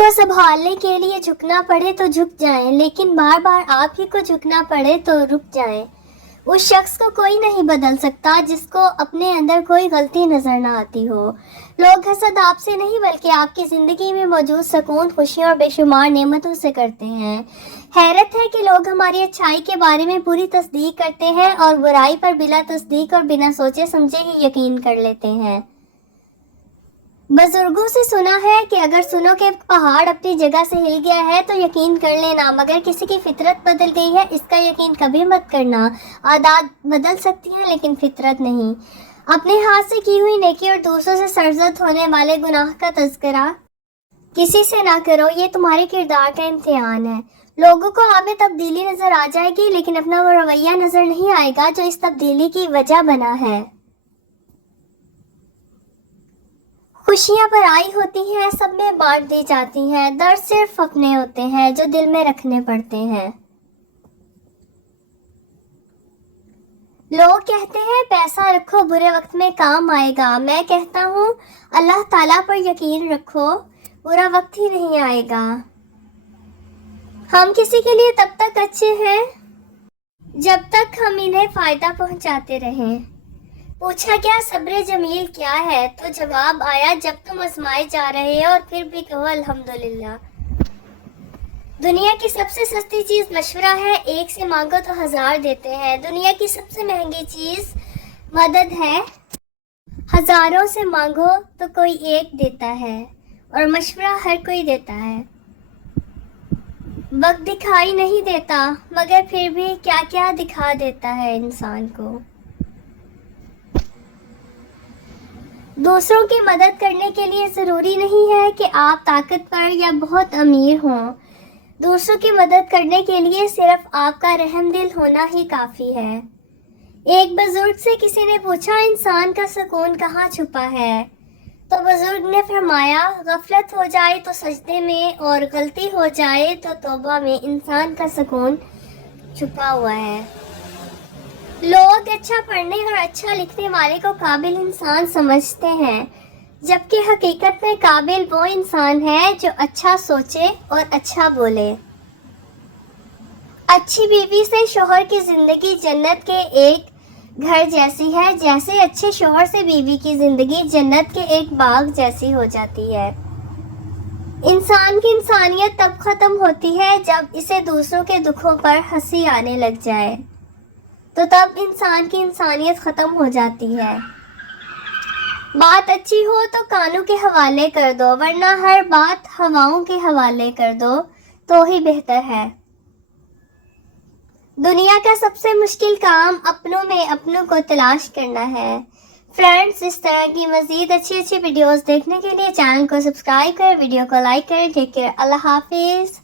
کو संभालने के लिए झुकना पड़े तो झुक जाएं, लेकिन बार बार आप ही को झुकना पड़े तो रुक जाएं। उस शख्स को कोई नहीं बदल सकता जिसको अपने अंदर कोई गलती नजर ना आती हो। लोग हसद आपसे नहीं बल्कि आपकी जिंदगी में मौजूद सुकून, खुशियों और बेशुमार नेमतों से करते हैं। हैरत है कि लोग हमारी अच्छाई के बारे में पूरी तस्दीक करते हैं और बुराई पर बिला तस्दीक और बिना सोचे समझे ही यकीन कर लेते हैं। बुजुर्गों से सुना है कि अगर सुनो कि पहाड़ अपनी जगह से हिल गया है तो यकीन कर लेना, मगर किसी की फितरत बदल गई है इसका यकीन कभी मत करना। आदत बदल सकती है लेकिन फितरत नहीं। अपने हाथ से की हुई नेकी और दूसरों से सरजद होने वाले गुनाह का तज़किरा किसी से ना करो, ये तुम्हारे किरदार का इम्तिहान है। लोगों को आप में तब्दीली नजर आ जाएगी लेकिन अपना वो रवैया नजर नहीं आएगा जो इस तब्दीली की वजह बना है। खुशियां पर आई होती हैं, सब में बांट दी जाती हैं। दर्द सिर्फ अपने होते हैं जो दिल में रखने पड़ते हैं। लोग कहते हैं पैसा रखो बुरे वक्त में काम आएगा। मैं कहता हूँ अल्लाह ताला पर यकीन रखो, बुरा वक्त ही नहीं आएगा। हम किसी के लिए तब तक अच्छे हैं जब तक हम इन्हें फायदा पहुंचाते रहें। पूछा क्या सब्र जमील क्या है, तो जवाब आया जब तुम आजमाए जा रहे हो और फिर भी कहो अल्हम्दुलिल्लाह। दुनिया की सबसे सस्ती चीज मशवरा है, एक से मांगो तो 1000 देते हैं। दुनिया की सबसे महंगी चीज मदद है, हजारों से मांगो तो कोई एक देता है और मशवरा हर कोई देता है। वक्त दिखाई नहीं देता मगर फिर भी क्या क्या दिखा देता है इंसान को। दूसरों की मदद करने के लिए ज़रूरी नहीं है कि आप ताकतवर या बहुत अमीर हों। दूसरों की मदद करने के लिए सिर्फ आपका रहम दिल होना ही काफ़ी है। एक बुजुर्ग से किसी ने पूछा इंसान का सुकून कहाँ छुपा है, तो बुजुर्ग ने फरमाया गफलत हो जाए तो सजदे में और गलती हो जाए तो तौबा में इंसान का सुकून छुपा हुआ है। लोग अच्छा पढ़ने और अच्छा लिखने वाले को काबिल इंसान समझते हैं, जबकि हकीकत में काबिल वो इंसान है जो अच्छा सोचे और अच्छा बोले। अच्छी बीवी से शोहर की जिंदगी जन्नत के एक घर जैसी है, जैसे अच्छे शोहर से बीवी की जिंदगी जन्नत के एक बाग जैसी हो जाती है। इंसान की इंसानियत तब खत्म होती है जब इसे दूसरों के दुखों पर हंसी आने लग जाए, तो तब इंसान की इंसानियत खत्म हो जाती है। बात अच्छी हो तो कानों के हवाले कर दो, वरना हर बात हवाओं के हवाले कर दो तो ही बेहतर है। दुनिया का सबसे मुश्किल काम अपनों में अपनों को तलाश करना है। फ्रेंड्स, इस तरह की मज़ीद अच्छी वीडियोस देखने के लिए चैनल को सब्सक्राइब करें, वीडियो को लाइक करें। टेक केयर, अल्लाह हाफिज़।